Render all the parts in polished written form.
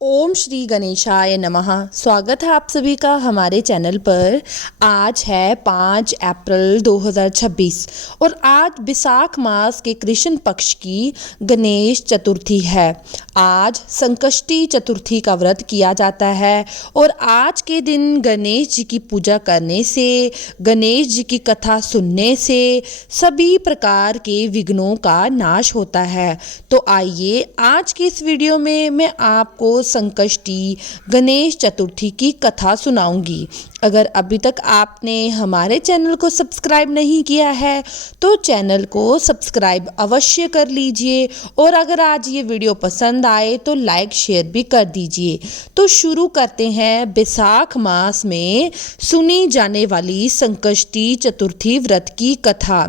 ओम श्री गणेशाय नमः। स्वागत है आप सभी का हमारे चैनल पर। आज है 5 अप्रैल 2026 और आज विशाख मास के कृष्ण पक्ष की गणेश चतुर्थी है। आज संकष्टी चतुर्थी का व्रत किया जाता है और आज के दिन गणेश जी की पूजा करने से, गणेश जी की कथा सुनने से सभी प्रकार के विघ्नों का नाश होता है। तो आइए आज की इस वीडियो में मैं आपको संकष्टी गणेश चतुर्थी की कथा सुनाऊंगी। अगर अभी तक आपने हमारे चैनल को सब्सक्राइब नहीं किया है तो चैनल को सब्सक्राइब अवश्य कर लीजिए और अगर आज ये वीडियो पसंद आए तो लाइक शेयर भी कर दीजिए। तो शुरू करते हैं वैशाख मास में सुनी जाने वाली संकष्टी चतुर्थी व्रत की कथा।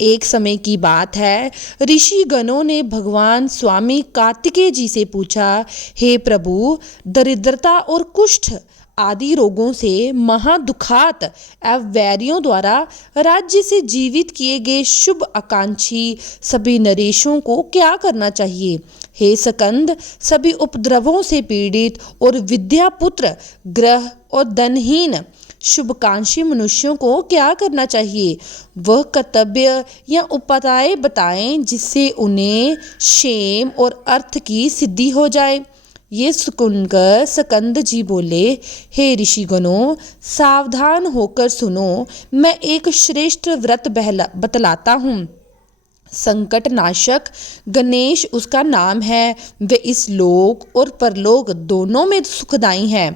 एक समय की बात है, ऋषि गणों ने भगवान स्वामी कार्तिकेय जी से पूछा, हे प्रभु, दरिद्रता और कुष्ठ आदि रोगों से महादुखात एवं वैरियों द्वारा राज्य से जीवित किए गए शुभ आकांक्षी सभी नरेशों को क्या करना चाहिए? हे सकंद, सभी उपद्रवों से पीड़ित और विद्यापुत्र, ग्रह और धनहीन शुभकांक्षी मनुष्यों को क्या करना चाहिए? वह कर्तव्य या उपाय बताएं जिससे उन्हें क्षेम और अर्थ की सिद्धि हो जाए। ये सुनकर सकंद जी बोले, हे ऋषिगणों, सावधान होकर सुनो, मैं एक श्रेष्ठ व्रत बतलाता हूँ। संकट नाशक गणेश उसका नाम है। वे इस लोक और परलोक दोनों में सुखदाई हैं।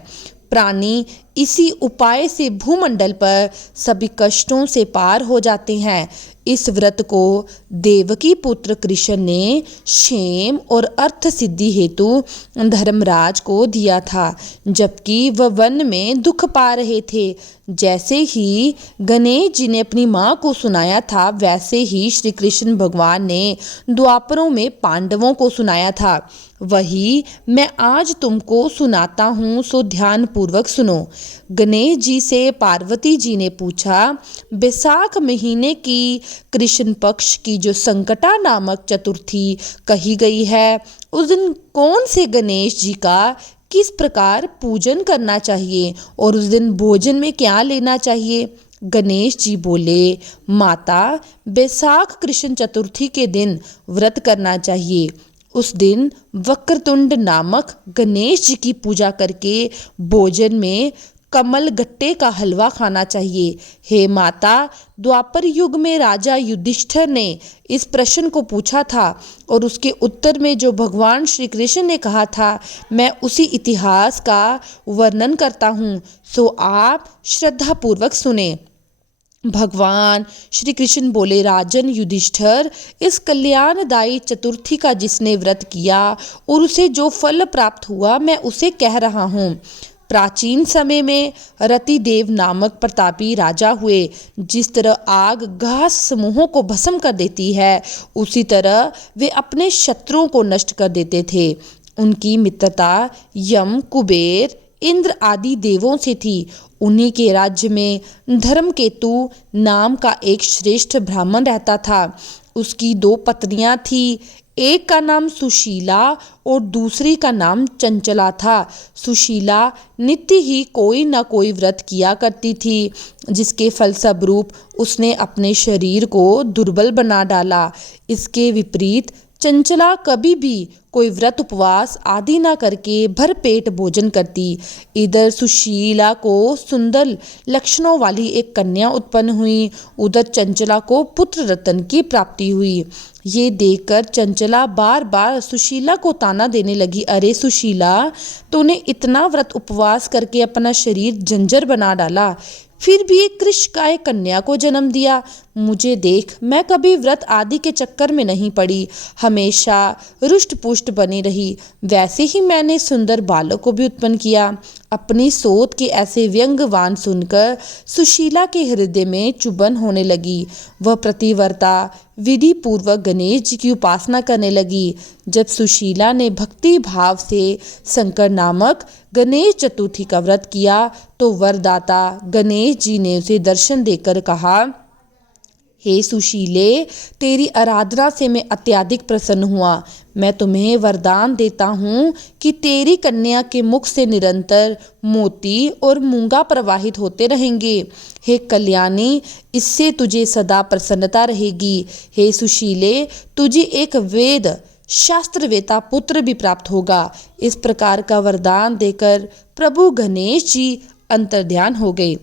प्राणी इसी उपाय से भूमंडल पर सभी कष्टों से पार हो जाते हैं। इस व्रत को देवकी पुत्र कृष्ण ने क्षेम और अर्थ सिद्धि हेतु धर्मराज को दिया था, जबकि वह वन में दुख पा रहे थे। जैसे ही गणेश जी ने अपनी माँ को सुनाया था, वैसे ही श्री कृष्ण भगवान ने द्वापरों में पांडवों को सुनाया था। वही मैं आज तुमको सुनाता हूँ, सो ध्यान पूर्वक सुनो। गणेश जी से पार्वती जी ने पूछा, वैशाख महीने की कृष्ण पक्ष की जो संकटा नामक चतुर्थी कही गई है, उस दिन कौन से गणेश जी का किस प्रकार पूजन करना चाहिए और उस दिन भोजन में क्या लेना चाहिए? गणेश जी बोले, माता, वैशाख कृष्ण चतुर्थी के दिन व्रत करना चाहिए। उस दिन वक्रतुंड नामक गणेश जी की पूजा करके भोजन में कमल गट्टे का हलवा खाना चाहिए। हे माता, द्वापर युग में राजा युधिष्ठिर ने इस प्रश्न को पूछा था और उसके उत्तर में जो भगवान श्री कृष्ण ने कहा था, मैं उसी इतिहास का वर्णन करता हूँ, सो आप श्रद्धा पूर्वक सुने। भगवान श्री कृष्ण बोले, राजन युधिष्ठिर, इस कल्याणदायी चतुर्थी का जिसने व्रत किया और उसे जो फल प्राप्त हुआ, मैं उसे कह रहा हूँ। प्राचीन समय में रतिदेव नामक प्रतापी राजा हुए। जिस तरह आग घास समूहों को भस्म कर देती है, उसी तरह वे अपने शत्रुओं को नष्ट कर देते थे। उनकी मित्रता यम, कुबेर, इंद्र आदि देवों से थी। उन्हीं के राज्य में धर्मकेतु नाम का एक श्रेष्ठ ब्राह्मण रहता था। उसकी 2 पत्नियां थीं। एक का नाम सुशीला और दूसरी का नाम चंचला था। सुशीला नित्य ही कोई न कोई व्रत किया करती थी, जिसके फलस्वरूप उसने अपने शरीर को दुर्बल बना डाला। इसके विपरीत चंचला कभी भी कोई व्रत उपवास आदि न करके भरपेट भोजन करती। इधर सुशीला को सुंदर लक्षणों वाली एक कन्या उत्पन्न हुई, उधर चंचला को पुत्र रत्न की प्राप्ति हुई। ये देखकर चंचला बार बार सुशीला को ताना देने लगी, अरे सुशीला, तूने इतना व्रत उपवास करके अपना शरीर जंजर बना डाला, फिर भी एक कृषकाय कन्या को जन्म दिया। मुझे देख, मैं कभी व्रत आदि के चक्कर में नहीं पड़ी, हमेशा रुष्ट पुष्ट बनी रही। वैसे ही मैंने सुंदर बालक को भी उत्पन्न किया। अपनी सोच के ऐसे व्यंग्यवान सुनकर सुशीला के हृदय में चुभन होने लगी। वह प्रतिवर्ता विधि पूर्वक गणेश जी की उपासना करने लगी। जब सुशीला ने भक्ति भाव से शंकर नामक गणेश चतुर्थी का व्रत किया तो वरदाता गणेश जी ने उसे दर्शन देकर कहा, हे सुशीले, तेरी आराधना से मैं अत्यधिक प्रसन्न हुआ। मैं तुम्हें वरदान देता हूँ कि तेरी कन्या के मुख से निरंतर मोती और मूंगा प्रवाहित होते रहेंगे। हे कल्याणी, इससे तुझे सदा प्रसन्नता रहेगी। हे सुशीले, तुझे एक वेद शास्त्रवेता पुत्र भी प्राप्त होगा। इस प्रकार का वरदान देकर प्रभु गणेश जी अंतर्ध्यान हो गए।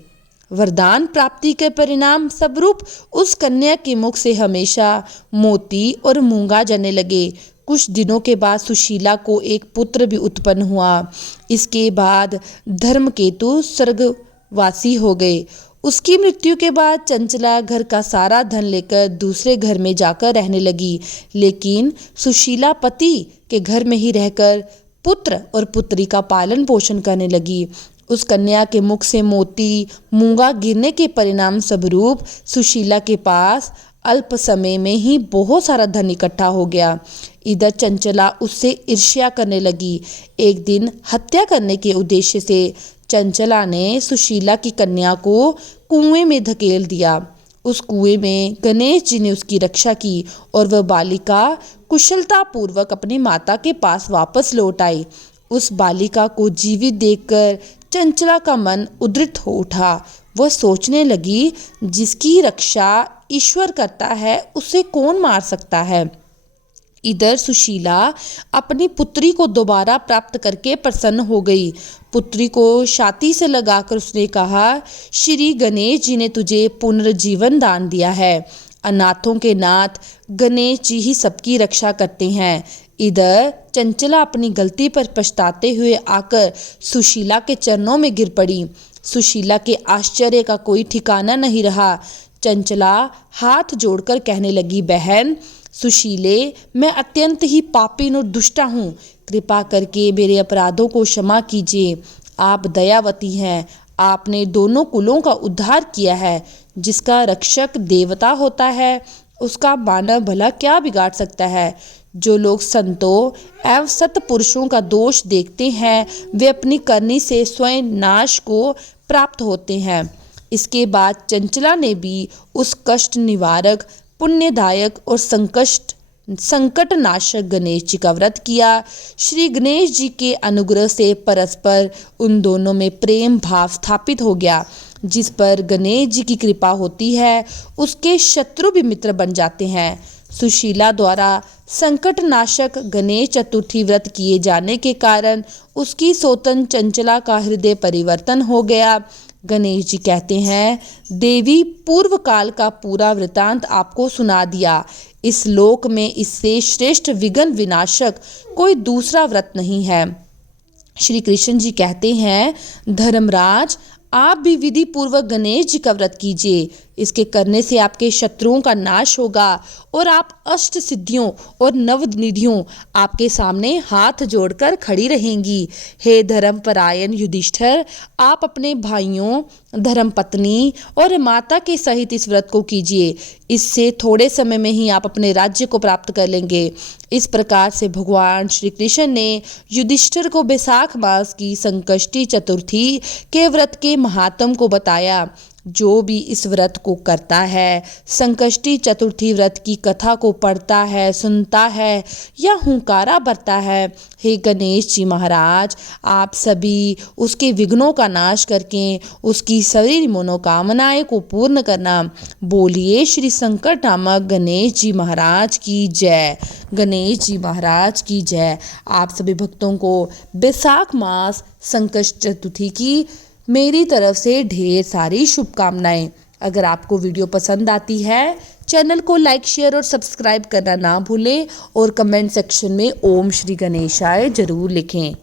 वरदान प्राप्ति के परिणाम स्वरूप उस कन्या के मुख से हमेशा मोती और मूंगा जलने लगे। कुछ दिनों के बाद सुशीला को एक पुत्र भी उत्पन्न हुआ। इसके बाद धर्मकेतु स्वर्गवासी हो गए। उसकी मृत्यु के बाद चंचला घर का सारा धन लेकर दूसरे घर में जाकर रहने लगी, लेकिन सुशीला पति के घर में ही रहकर पुत्र और पुत्री का पालन पोषण करने लगी। उस कन्या के मुख से मोती मूंगा गिरने के परिणाम स्वरूप सुशीला के पास अल्प समय में ही बहुत सारा धन इकट्ठा हो गया। इधर चंचला उससे ईर्ष्या करने लगी। एक दिन हत्या करने के उद्देश्य से चंचला ने सुशीला की कन्या को कुएं में धकेल दिया। उस कुएं में गणेश जी ने उसकी रक्षा की और वह बालिका कुशलतापूर्वक अपनी माता के पास वापस लौट आई। उस बालिका को जीवित देखकर चंचला का मन उद्रित हो उठा। वह सोचने लगी, जिसकी रक्षा ईश्वर करता है उसे कौन मार सकता है। इधर सुशीला अपनी पुत्री को दोबारा प्राप्त करके प्रसन्न हो गई। पुत्री को छाती से लगाकर उसने कहा, श्री गणेश जी ने तुझे पुनर्जीवन दान दिया है। अनाथों के नाथ गणेश जी ही सबकी रक्षा करते हैं। इधर चंचला अपनी गलती पर पछताते हुए आकर सुशीला के चरणों में गिर पड़ी। सुशीला के आश्चर्य का कोई ठिकाना नहीं रहा। चंचला हाथ जोड़कर कहने लगी, बहन सुशीले, मैं अत्यंत ही पापीन और दुष्टा हूँ। कृपा करके मेरे अपराधों को क्षमा कीजिए। आप दयावती हैं। आपने दोनों कुलों का उद्धार किया है। जिसका रक्षक देवता होता है उसका मानव भला क्या बिगाड़ सकता है। जो लोग संतों एवं सत्पुरुषों का दोष देखते हैं वे अपनी करनी से स्वयं नाश को प्राप्त होते हैं। इसके बाद चंचला ने भी उस कष्ट निवारक, पुण्यदायक और संकट नाशक गणेश जी का व्रत किया। श्री गणेश जी के अनुग्रह से परस्पर उन दोनों में प्रेम भाव स्थापित हो गया। जिस पर गणेश जी की कृपा होती है उसके शत्रु भी मित्र बन जाते हैं। सुशीला द्वारा संकट नाशक गणेश चतुर्थी व्रत किए जाने के कारण उसकी सोतन चंचला का हृदय परिवर्तन हो गया। गणेश जी कहते हैं, देवी पूर्व काल का पूरा वृतांत आपको सुना दिया। इस लोक में इससे श्रेष्ठ विघ्न विनाशक कोई दूसरा व्रत नहीं है। श्री कृष्ण जी कहते हैं, धर्मराज आप भी विधि पूर्वक गणेश जी का व्रत कीजिए। इसके करने से आपके शत्रुओं का नाश होगा और आप अष्ट सिद्धियों और नवनिधियों आपके सामने हाथ जोड़कर खड़ी रहेंगी। हे धर्मपरायण युधिष्ठिर, आप अपने भाइयों, धर्मपत्नी और माता के सहित इस व्रत को कीजिए। इससे थोड़े समय में ही आप अपने राज्य को प्राप्त कर लेंगे। इस प्रकार से भगवान श्री कृष्ण ने युधिष्ठिर को बैसाख मास की संकष्टी चतुर्थी के व्रत के महात्म को बताया। जो भी इस व्रत को करता है, संकष्टी चतुर्थी व्रत की कथा को पढ़ता है, सुनता है या हुंकारा भरता है, हे गणेश जी महाराज, आप सभी उसके विघ्नों का नाश करके उसकी सभी मनोकामनाएं को पूर्ण करना। बोलिए श्री संकट नामक गणेश जी महाराज की जय। गणेश जी महाराज की जय। आप सभी भक्तों को बैसाख मास संकष्ट चतुर्थी की मेरी तरफ से ढेर सारी शुभकामनाएं। अगर आपको वीडियो पसंद आती है चैनल को लाइक, शेयर और सब्सक्राइब करना ना भूलें और कमेंट सेक्शन में ओम श्री गणेशाय जरूर लिखें।